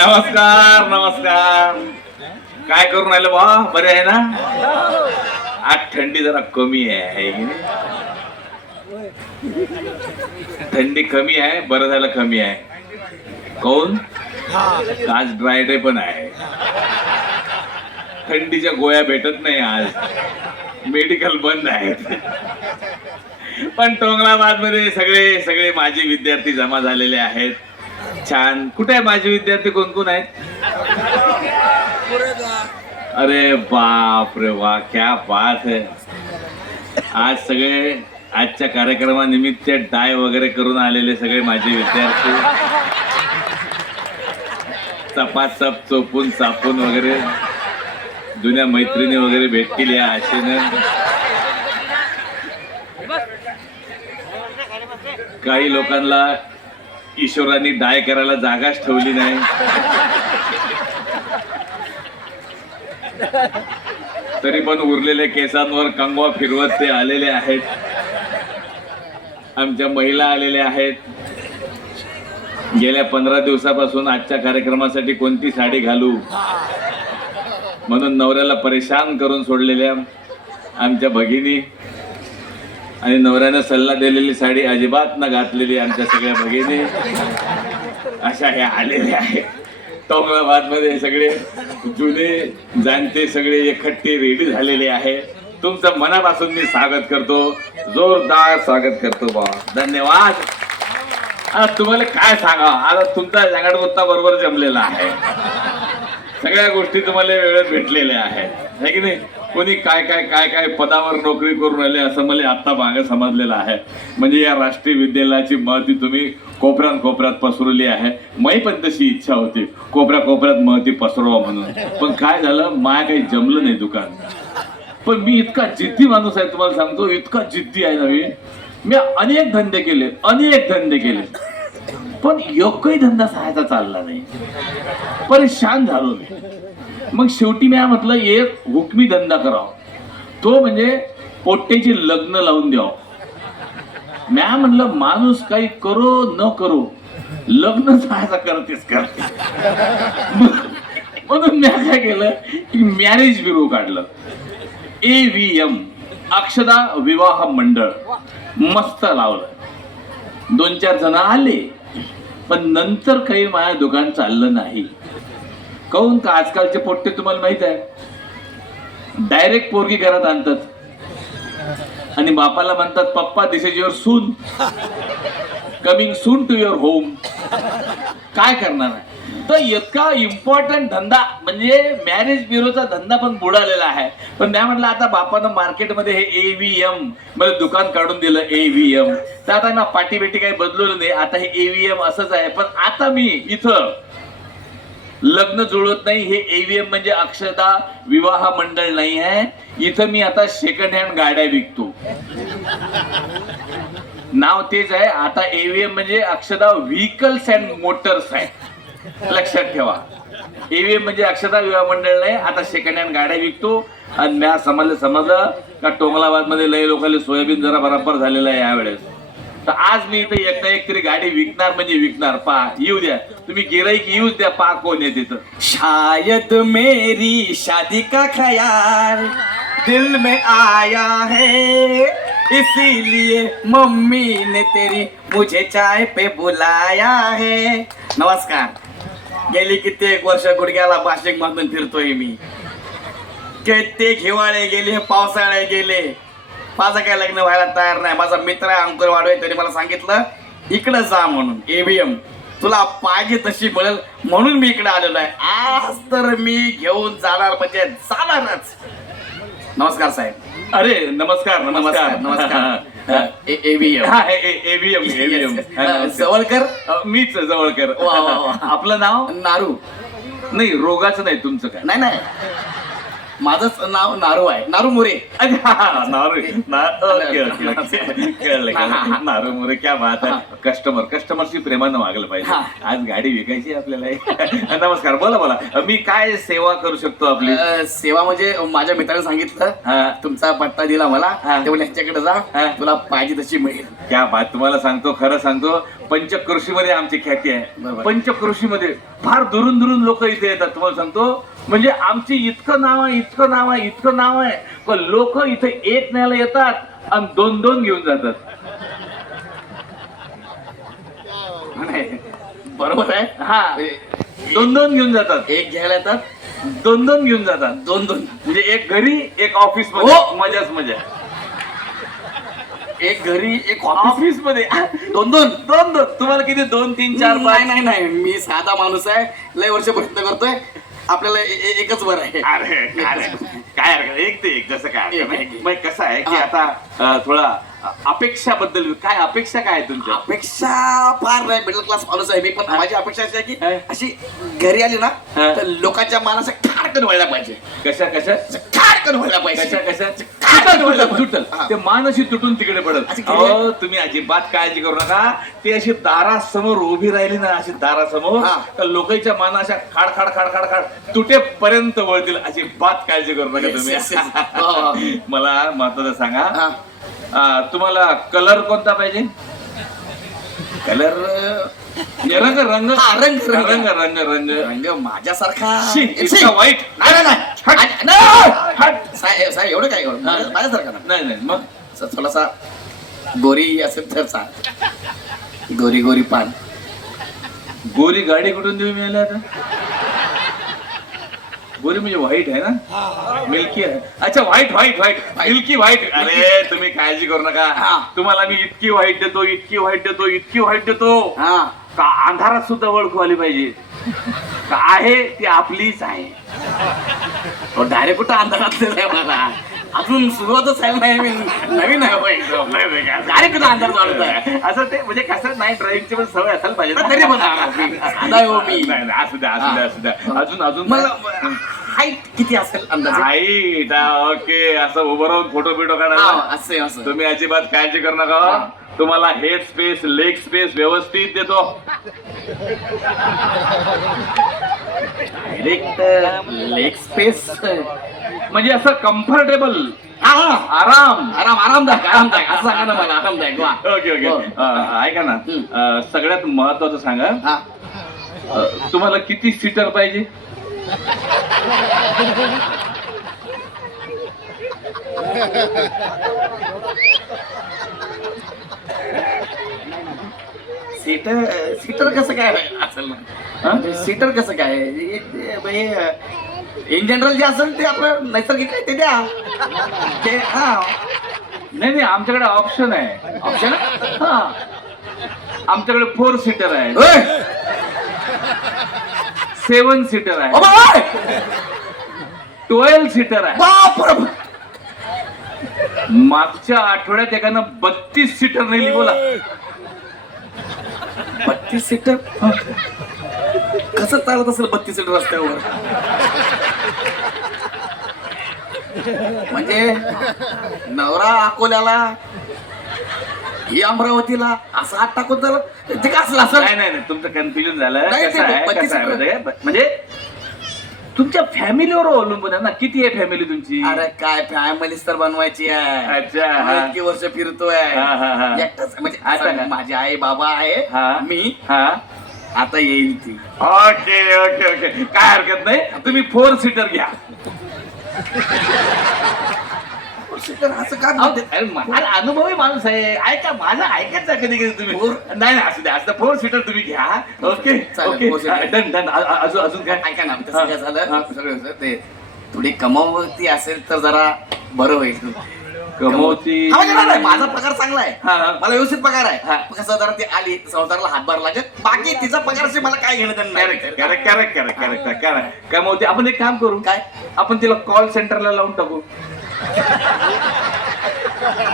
नमस्कार नमस्कार. काय करून राहिलं बा? बरे आहे ना? आज थंडी जरा कमी आहे की नाही? थंडी कमी आहे, बरं झालं कमी आहे. कोण? आज ड्राय डे पण आहे. थंडीच्या गोळ्या भेटत नाही आज, मेडिकल बंद आहेत. पण टोंगलाबाद मध्ये सगळे सगळे माजी विद्यार्थी जमा झालेले आहेत. छान. कुठे आहे माझे विद्यार्थी? कोण कोण आहेत? अरे बाप रे वा, क्या बात है. आज सगळे आजच्या कार्यक्रमानिमित्त डाय वगैरे करून आलेले सगळे माझे विद्यार्थी चपाचप चोपून चापून वगैरे जुन्या मैत्रिणी वगैरे भेटतील या आशेनं. काही लोकांना ईश्वरांनी डाय करायला जागाच ठेवली नाही. तरी पण उरलेल्या केसांवर कंगवा फिरवत ते आलेले आहेत. आमच्या महिला आलेल्या आहेत. गेल्या 15 दिवसापासून आजच्या कार्यक्रमासाठी कोणती साडी घालू म्हणून नवऱ्याला परेशान करून सोडलेल्या आमच्या भगिनी आणि नवऱ्यानं सल्ला दिलेली साडी अजिबात न घातलेली आमच्या सगळ्या भगिनी अशा ह्या आलेल्या आहेत. टोंगलाबाद मध्ये सगळे जुने जाणते सगळे एकट्टे रेडी झालेले आहे. तुमचं मनापासून मी स्वागत करतो, जोरदार स्वागत करतो बा. धन्यवाद. आता तुम्हाला काय सांगा, आता तुमचा जगाडगोत्ता बरोबर जमलेला आहे. सगळ्या गोष्टी तुम्हाला वेळेत भेटलेल्या आहेत है की नाही. कोणी काय काय काय काय पदावर नोकरी करून राहिले असं मला आत्ता मागे समजलेलं आहे. म्हणजे या राष्ट्रीय विद्यालयाची महती तुम्ही कोपऱ्यात कोपऱ्यात पसरवली आहे. मी पण तशी इच्छा होती कोपऱ्या कोपऱ्यात महती पसरवा म्हणून, पण काय झालं, माया काही जमलं नाही दुकान. पण मी इतका जिद्दी माणूस आहे, तुम्हाला सांगतो, इतका जिद्दी आहे ना. मी अनेक धंदे केले, पण एकही धंदा सहायचा चालला नाही. परेशान झालो मी. मग शेवटी मी म्हटलं एक हुकमी धंदा करावा, तो म्हणजे पोट्ट्याची लग्न लावून द्यावं. म्या म्हणलं माणूस काही करो न करो लग्न सहायचा करतेच करते. म्हणून म्या काय केलं की मॅरेज ब्युरो काढलं. AVM, अक्षदा विवाह मंडळ, मस्त लावलं. 2-4 जण आले, पण नंतर काही माझ्या दुकान चाललं नाही. काऊन का आजकालचे पोट्टे तुम्हाला माहित आहे, डायरेक्ट पोरगी घरात आणतात आणि बापाला म्हणतात पप्पा this is your son, coming soon to your home. काय करणार आहे. तर इतका इम्पॉर्टंट धंदा म्हणजे मॅरेज ब्युरोचा धंदा पण बुडालेला आहे. पण मी म्हटलं आता बापानं मार्केटमध्ये हे AVM मला दुकान काढून दिलं AVM, तर आता ना पाटी बेटी काही बदलवलं नाही. आता हे AVM असंच आहे. पण आता मी इथं लग्न जुळत नाही. हे AVM म्हणजे अक्षदा विवाह मंडळ नाही आहे. इथं मी आता सेकंड हँड गाड्या विकतो. नाव तेच आहे. आता AVM म्हणजे अक्षदा व्हेइकल्स अँड मोटर्स आहे. लक्षात ठेवा. AVM म्हणजे अक्षदा विवाह मंडळ नाही. आता सेकंड हँड गाड्या विकतो. आणि म्या समजलं का टोंगलाबाद मध्ये लय लोकांना सोयाबीन जरा बराबर झालेलं आहे यावेळेस. तर आज मी इथं एक ना एक तरी गाडी विकणार म्हणजे विकणार. पा येऊ द्या तुम्ही, गिराईक येऊच द्या, पा कोण आहे तिथं. शायद मेरी शादी का ख्याल दिल में आया है, इसीलिए मम्मी ने तेरी मुझे चाय पे बुलाया है. नमस्कार. गेली कित्येक वर्ष गुडघ्याला बाशिंग मधून फिरतोय मी. कित्येक हिवाळे गेले, पावसाळे गेले, माझं काय लग्न व्हायला तयार नाही. माझा मित्र आहे अंकुर वाडवे, त्याने मला सांगितलं इकडे जा म्हणून. AVM तुला पाहिजे तशी मिळेल म्हणून मी इकडे आलेलो आहे. आज तर मी घेऊन जाणार म्हणजे जाणारच. नमस्कार साहेब. अरे नमस्कार नमस्कार नमस्कार. AVM जवळकर. मीच जवळकर. वा, वा, वा. आपलं नाव? नारू. नाही रोगाचं नाही तुमचं काय? नाही नाही, माझंच नाव नारू आहे. नारू मोरे. नारू मोरे, क्या बात आहे. कस्टमरशी प्रेमानं वागलं पाहिजे. आज गाडी विकायची आपल्याला. नमस्कार. बोला बोला, मी काय सेवा करू शकतो आपली? सेवा म्हणजे माझ्या मित्राने सांगितलं तुमचा पत्ता दिला मला, ते बोलले ह्याच्याकडे जा, तुला पाहिजे तशी मिळेल. क्या बात. तुम्हाला सांगतो, खरं सांगतो, पंचक्रोशीमध्ये आमची ख्याती आहे. बरोबर. पंचक्रोशीमध्ये फार दुरून दुरून लोक इथे येतात. तुम्हाला सांगतो, म्हणजे आमची इतकं नाव आहे, इतकं नाव आहे, इतकं नाव आहे, पण लोक इथे एक न्यायला येतात आणि दोन दोन घेऊन जातात. नाही, बरोबर आहे. हा, दोन दोन घेऊन जातात. एक घ्यायला येतात, दोन दोन घेऊन जातात. दोन दोन. म्हणजे एक घरी, एक ऑफिस मध्ये. हो. मजाच मजा. एक घरी, एक ऑफिस. ऑफिस मध्ये दोन दोन. दोन दोन. तुम्हाला किती? 2 3 4 नाही 5? नाही नाही, मी साधा माणूस आहे, लय वर्ष प्रयत्न करतोय. आपल्याला एकच बरं आहे. अरे अरे, काय हरकत, एक ते एक, जसं काय हरकत नाही. एक. मग कसं आहे की हा. आता थोडा अपेक्षाबद्दल, काय अपेक्षा काय आहे तुमच्या? अपेक्षा फार नाही, मिडल क्लास माणूस आहे मी, पण माझी अपेक्षा अशी आहे हा. की अशी घरी आली ना हा. तर लोकांच्या मनाचा खाडकन व्हायला पाहिजे. कशा कशा खाडकन व्हायला कशा पाहिजे. कशा काय तुटल तुटल? तुटल. हा. ते मान अशी तुटून तिकडे पडत. अशी केली आहे? अहो, तुम्ही अजिबात काळजी करू नका. ते अशी दारासमोर उभी राहिली ना, अशी दारासमोर, हा. तर लोकांच्या मान अशा खाड खाड खाड खाड खाड तुटेपर्यंत वळतील. अजिबात काळजी करू नका Yes, yes, yes. तुम्ही. मला महत्वाचं सांगा, हा. तुम्हाला कलर कोणता पाहिजे? कलर रंग रंग हा, रंग, रंग. रंग रंग रंग रंग माझ्यासारखा. शी, इतका वाईट. नाही नाही, हट. नाही नाही. हट. साहेब एवढं काय करू? हा. माझ्यासारखा ना. नाही नाही, मग थोडासा गोरी असेल तर चाल. गोरी गोरी पान. गोरी गाडी कुठून देऊ मिळाली आता? गोरी म्हणजे व्हाईट आहे ना, मिल्की आहे. अच्छा, white white white, milky white. अरे तुम्ही काळजी करू हा. नका. तुम्हाला मी इतकी व्हाईट देतो, इतकी व्हाईट देतो, इतकी व्हाईट देतो, हा. का अंधारात सुद्धा ओळखू आली पाहिजे का आहे ती आपलीच आहे. डायरेक्ट कुठं अंधारात दिलाय मला. अजून सुरुवातच आहे नाही, मी नवीन आहे होय एकदम. डायरेक्ट कुठं अंधार वाढत आहे. असं ते म्हणजे कसं नाही, ड्रायव्हिंगची पण सवय असायला पाहिजे ना. तरी पण साधा आहे हो मी. नाही नाही, असू द्या असू द्या असू द्या. अजून अजून मला हाईट किती असेल अंदाजे? Height, okay. असं उभं राहून फोटो बिटो काढायला असं आहे, असं. तुम्ही अजिबात काळजी करू नका. तुम्हाला हेड स्पेस, लेग स्पेस व्यवस्थित देतो. Direct leg space. म्हणजे असं कम्फर्टेबल, आराम. आराम आरामदायक आरामदायक असं सांगा ना मला. आरामदायक. वा. Okay okay. हो. ऐका ना, सगळ्यात महत्वाचं सांगा, हा. तुम्हाला किती सीटर पाहिजे? सीटर कसं काय असेल ना? सीटर कसं काय? इन जनरल जे असेल ते आपलं नैसर्गिक आहे ते द्या. ते हा नाही नाही, आमच्याकडे ऑप्शन आहे. ऑप्शन. हा, आमच्याकडे 4 सीटर आहे, 7 सीटर आहे, 12 सीटर आहे. बाप. मागच्या आठवड्यात एकानं 32 सीटर नेली. बोला, 32 सीटर कसं चालत असेल 32 सीटर रस्त्यावर? म्हणजे नवरा अकोल्याला, ही अमरावतीला, असं हात टाकून झालं ते का असलं असं? नाही नाही नाही, तुमचं कन्फ्युजन झालं. नाही, कसं आहे, 32 कसं आहे माहिती आहे? म्हणजे तुमच्या फॅमिलीवर अवलंबून आहे ना. किती आहे फॅमिली तुमची? अरे काय फॅमिलीच तर बनवायची आहे. अच्छा, हा. मी इतकी वर्ष फिरतोय. हा, हा, हा. एकटाच म्हणजे आता असं का? माझी आई बाबा आहे, हा. मी. हा, आता येईल ती. ओके ओके ओके, काय हरकत नाही. तुम्ही 4 सीटर घ्या. असं का अहो, म्हणते? अरे मला अनुभवी माणूस आहे. ऐका माझं, ऐकायचं कधी कधी तुम्ही. Four? नाही नाही, असू द्या, असं 4 सीटर तुम्ही घ्या. ओके चालेल, ओके, 4 seater. Done done. अजून अजून काय? ऐका ना, हा. तसं काय झालं हा. सगळं ते थोडी कमावती असेल तर जरा बरं होईल. कमवती. हा, म्हणजे नाही, माझा पगार चांगला आहे. हा, हा. मला व्यवस्थित पगार आहे. हा. कसं जरा ती आली संसाराला हातभार लागेल. बाकी तिचा पगाराशी मला काय घेणं देणं करेक्ट नाही. Correct correct correct correct correct. कमवते. आपण एक काम करू, काय? आपण तिला कॉल सेंटरला लावून टाकू.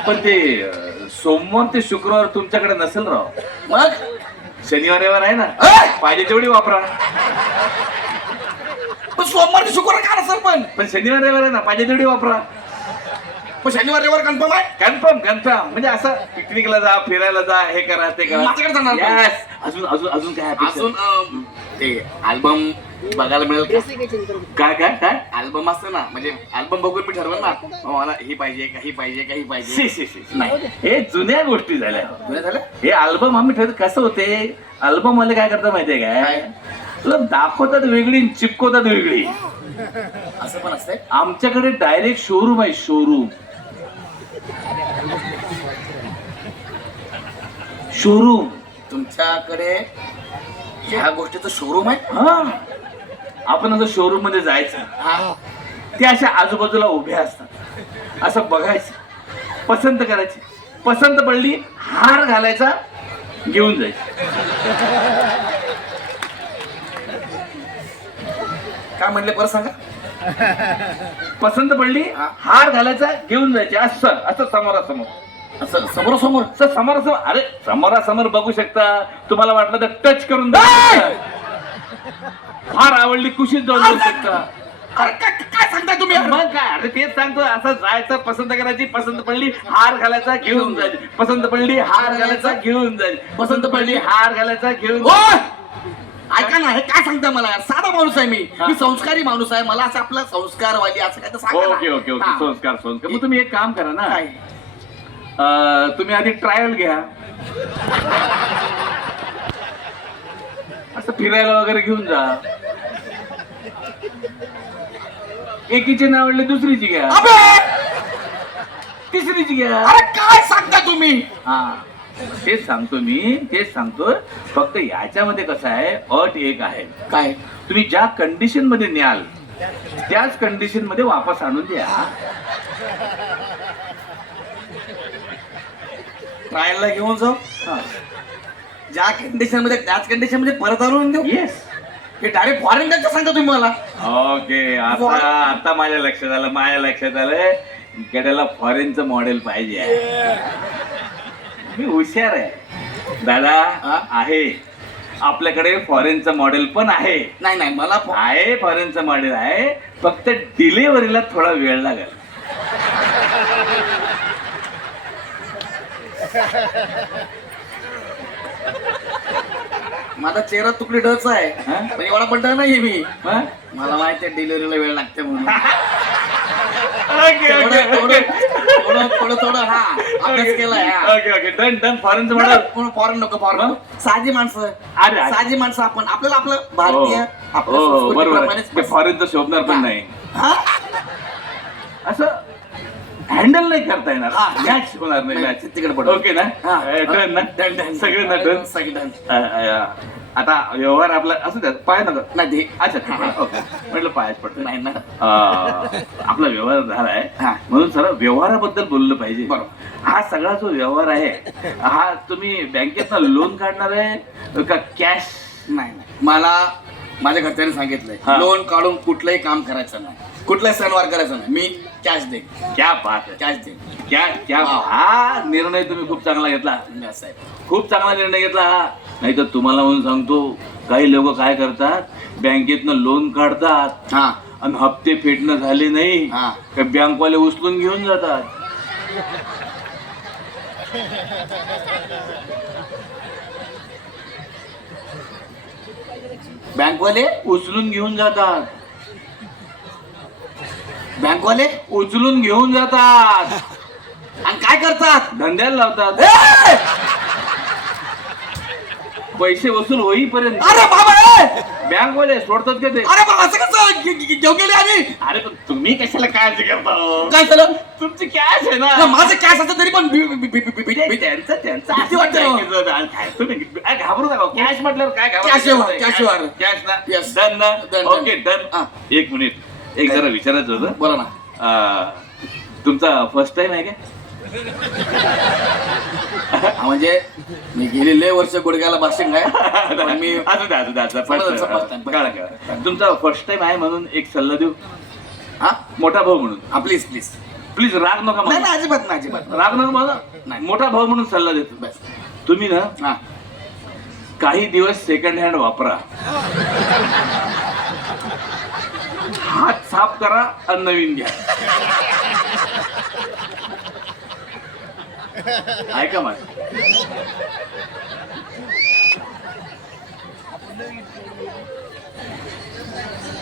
पण ते सोमवार ते शुक्रवार तुमच्याकडे नसेल राव. मग शनिवार रविवार आहे ना, ए! पाहिजे तेवढी वापरा. पण सोमवार शुक्रवार काय असेल पण? पण शनिवार रविवार आहे ना, पाहिजे तेवढी वापरा. पण शनिवार रविवार कन्फर्म आहे. कन्फर्म कन्फर्म म्हणजे असं पिकनिकला जा, फिरायला जा, हे करा ते करा. माझ्याकडे जाणार का? Yes. अजून अजून अजून काय अपेक्षा? अजून ते अल्बम बघायला मिळेल का? काय काय काय अल्बम असतं ना, म्हणजे अल्बम बघून मी ठरवलं ना मला ही पाहिजे का ही पाहिजे का ही पाहिजे. शी, शी, शी. नाही हे जुन्या गोष्टी झाल्या. जुने झालं. हे अल्बम आम्ही ठरवत कसं होते, अल्बम वाले काय करतात माहितीये काय, तुला दाखवतात वेगळी आणि चिपकवतात वेगळी. असं पण असतंय. आमच्याकडे डायरेक्ट शोरूम आहे, शोरूम. शोरूम तुमच्याकडे ह्या गोष्टीचं शोरूम आहे. हा, आपण असं शोरूम मध्ये जायचं, हा. ते अशा आजूबाजूला उभ्या असतात, असं बघायचं, पसंत करायची, पसंत पडली हार घालायचा, घेऊन जायची. काय म्हणले परत सांगा. पसंत पडली हार घालायचा, घेऊन जायचे. असं असं समोरासमोर, असं समोरासमोर. असं समोरासमोर. अरे समोरासमोर बघू शकता, तुम्हाला वाटलं तर टच करून बघू शकता. फार आवडली कुशीत जाऊन बघू शकता. अरे काय सांगताय तुम्ही. मग काय, अरे तेच सांगतो, असं जायचं, पसंत करायची, पसंत पडली हार घालायचा, घेऊन जायची, पसंत पडली हार घालायचा, घेऊन जायची, पसंत पडली हार घालायचा, घेऊन ओय! ऐका ना, हे काय सांगताय मला यार. साधा माणूस आहे मी संस्कारी माणूस आहे. मला असं आपला संस्कारवाली असं काय तर सांगा ना. ओके ओके ओके, हा. संस्कार संस्कार. मग तुम्ही एक काम करा ना, काय? तुम्ही आधी ट्रायल घ्या, असं फिरायला वगैरे घेऊन जा. एकीचे नाव आवडले दुसरीची घ्या, अबे! तिसरीची घ्या. अरे काय सांगता तुम्ही. हा तेच सांगतो मी, तेच सांगतो. फक्त याच्यामध्ये कसं आहे, अट एक आहे. काय? तुम्ही ज्या कंडिशन मध्ये न्याल त्याच कंडिशन मध्ये वापस आणून द्या. ट्रायलला घेऊन जाऊ, हा. ज्या कंडिशन मध्ये त्याच कंडिशन मध्ये परत आणून देऊ. येस. हे डायरेक्ट फॉरेन जायचं सांगता तुम्ही मला. ओके, आता आता माझ्या लक्षात आलं, माझ्या लक्षात आलं. गड्याला फॉरेनचं मॉडेल पाहिजे. मी हुशार आहे दादा. आहे आपल्याकडे फॉरेनचं मॉडेल पण आहे. नाही नाही, मला आहे फॉरेनचं मॉडेल आहे, फक्त डिलिव्हरीला थोडा वेळ लागेल. माझा चेहरा तुकडी डच आहे, हा? पण एवढा पण डळ नाहीये मी. हा? मला माहिती आहे डिलिव्हरीला वेळ लागते म्हणून. ओके ओके ओके थोडं हा अभ्यास केलाय. Okay okay, done done. फॉरेनचं मॉडेल. फॉरेन नको, फॉरेन साधी माणसं. अरे, अरे. साधी माणसं आपण आपल्याला आपलं भारतीय आपल्या हो बरोबर आहे. संस्कृतीप्रमाणेच ते फॉरेनचं शोभणार पण नाही. हा? असं हँडल नाही करता येणार, हा. मॅच होणार नाही, मॅच तिकडे पडू. ओके ना. हा. डन ना. Done, done. सगळे ना डन. सगळे डन. आता व्यवहार आपला असं द्या, पाय नका. नाही ते- अच्छा ठीक आहे. ओके, म्हटलं पायच पडतं. नाही ना. आपला व्यवहार झालाय, हा. म्हणून सर व्यवहाराबद्दल बोललं पाहिजे. बरोबर. हा सगळा जो व्यवहार आहे, हा तुम्ही बँकेतनं लोन काढणार आहे का कॅश? नाही नाही, मला माझ्या घरच्यांनी सांगितलंय हा. लोन काढून कुठलंही काम करायचं नाही, कुठलाही सणवार करायचा नाही. मी कॅश देईन. क्या बात आहे, कॅश देईन. क्या क्या वा. हा निर्णय तुम्ही खूप चांगला घेतला, असं आहे. खूप चांगला निर्णय घेतला हा. नाही तर तुम्हाला म्हणून सांगतो, काही लोक काय करतात, बँकेतनं लोन काढतात हा आणि हप्ते फेडणं झाले नाही हा. का बँकवाले उचलून घेऊन जातात. बँकवाले उचलून घेऊन जातात, बँकवाले उचलून घेऊन जातात, आणि काय करतात? धंद्याला लावतात. ए! पैसे वसूल होईपर्यंत अरे बाबा ए! बँकवाले सोडतात का ते? अरे बाबा असं कसं घेऊन गेले आणि अरे पण तुम्ही कशाला काळजी करता हो? काय झालं? तुमची कॅश आहे अरे ना. माझं कॅश असं तरी पण त्यांचं किती वाटतं हो? काय तुम्ही काय घाबरू नका. कॅश म्हटल्यावर काय Cash व्यवहार, cash व्यवहार. कॅश ना. Yes. डन ना. Done, ओके हा. डन. एक मिनिट, एक जरा विचारायचं होतं. बोला ना. तुमचा फर्स्ट टाइम आहे का? म्हणजे मी गेली लय वर्ष गुडघ्याला भाषण आहे पण मी असू द्या असू द्या असू द्या. समजलं, First time. समजलं. कळलं, कळलं. तुमचा फर्स्ट टाइम आहे म्हणून एक सल्ला देऊ, हा मोठा भाऊ म्हणून. हा प्लीज प्लीज. प्लीज राग नका नाही मला. नाही अजिबात नाही अजिबात राग नका मला. नाही. मोठा भाऊ म्हणून सल्ला देतो. बस. तुम्ही ना हा काही दिवस सेकंड हँड वापरा, हात साफ करा आणि नवीन घ्या. ऐका मग,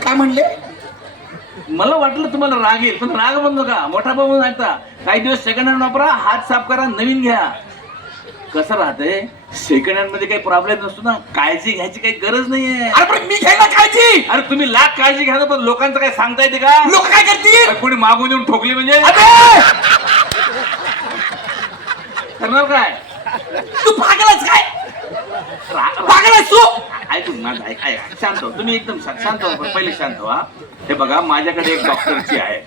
काय म्हणले? मला वाटलं तुम्हाला राग येईल, पण राग म्हणू नका, मोठा भाऊ म्हणून ऐकता. काही दिवस सेकंड हँड वापरा, हात साफ करा, नवीन घ्या. कसं राहतंय, सेकंड हँड मध्ये काही प्रॉब्लेम नसतो ना, काळजी घ्यायची काही गरज नाहीये. अरे पण मी घ्यायला काळजी. अरे तुम्ही लाख काळजी घ्या ना, पण लोकांचं काय सांगता येते का? लोक काय करतील? कोणी मागून येऊन ठोकली म्हणजे अबे! करणार काय? तू पागलच काय? पागलच तू? ऐकून माझं ऐक, शांत हो तुम्ही, एकदम शांत हो. पहिले शांत व्हा. हे बघा, माझ्याकडे एक डॉक्टरची आहे.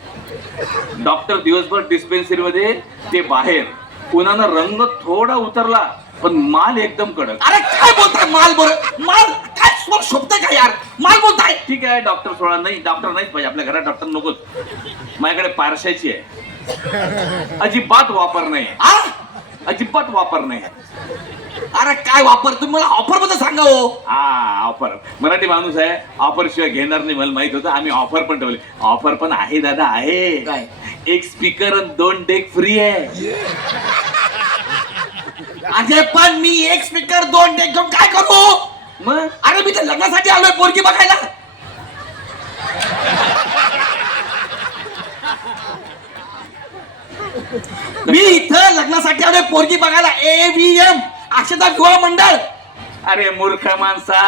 डॉक्टर दिवसभर डिस्पेन्सरी मध्ये, ते बाहेर. उन्हानं रंग थोडा उतरला, पण माल एकदम कडक. अरे काय बोलताय? माल बरं माल काय स्वर शोभताय का यार? माल बोलताय? ठीक आहे, डॉक्टर सोडा. नाही, डॉक्टर नाहीच पाहिजे आपल्या घरात, डॉक्टर नकोच. माझ्याकडे पारशाची आहे. अजिबात वापर नाही, आ? अजिबात वापर नाही. अरे काय वापर? तुम्ही मला ऑफर मध्ये सांगा हो. हा, ऑफर. मराठी माणूस आहे, ऑफर शिवाय घेणार नाही, मला माहित होतं. आम्ही ऑफर पण ठेवली. ऑफर पण आहे दादा, आहे. काय? एक स्पीकर आणि 2 डेक फ्री आहे. अरे पण मी एक स्पीकर 2 डेक घेऊन काय करू? मग अरे मी तर लग्नासाठी आलोय पोरगी बघायला. मी इथं लग्नासाठी आलोय पोरगी बघायला. AVM अक्षता विवाह मंडळ. अरे मूर्ख माणसा,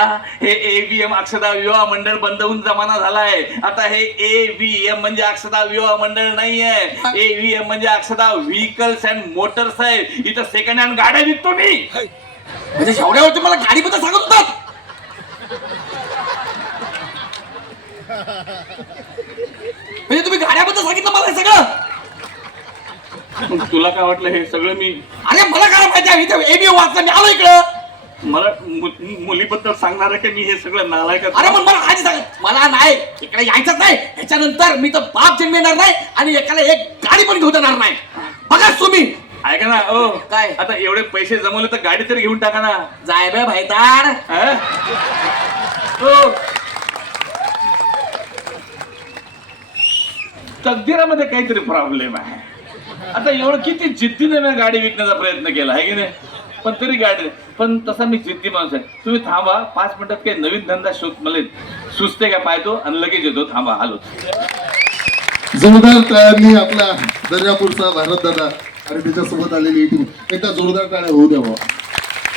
हे AVM अक्षदा विवाह मंडळ बंद होऊन जमाना झालाय. आता हे AVM म्हणजे अक्षदा विवाह मंडळ नाहीये. AVM म्हणजे अक्षदा व्हेकल्स अँड मोटर्स आहे. इथं सेकंड हँड गाड्या विकतो मी. म्हणजे एवढ्यावरती मला गाडीबद्दल सांगत होतात. म्हणजे तुम्ही गाड्याबद्दल सांगितलं मला हे सगळं. मग तुला काय वाटलं हे सगळं मी? अरे मला काय माहिती आहे, इथं AVM वाचलं मी आलो इकडं. मला मुलीबद्दल सांगणार आहे का मी हे सगळं नालायक? अरे पण मला आधी सांग, मला नाही इकडे यायचंच नाही. ह्याच्यानंतर मी तर बाप जन्मेणार नाही आणि एकाला एक गाडी पण घेऊन देणार नाही. बघा तुम्ही. ऐका ना, ओ काय? आता एवढे पैसे जमवले तर गाडी तरी घेऊन टाका ना. जाय बे भाईदार. हा? ओ, तकदीरामध्ये काहीतरी प्रॉब्लेम आहे. आता एवढं किती जिद्दीने मी गाडी विकण्याचा प्रयत्न केला आहे की नाही, पण तरी गाडी. पण तसा मी जिद्दी माणूस आहे. तुम्ही थांबा, 5 मिनिटात काही नवीन धंदा शोध, मला सुचते का पाहतो आणि लगेच येतो. थांबा, आलो. जोरदार टाळ्यांनी आपला दर्यापूरचा भारत दादा आणि त्याच्यासोबत आलेली टीम एकदा जोरदार टाळ्या होऊ द्यावा.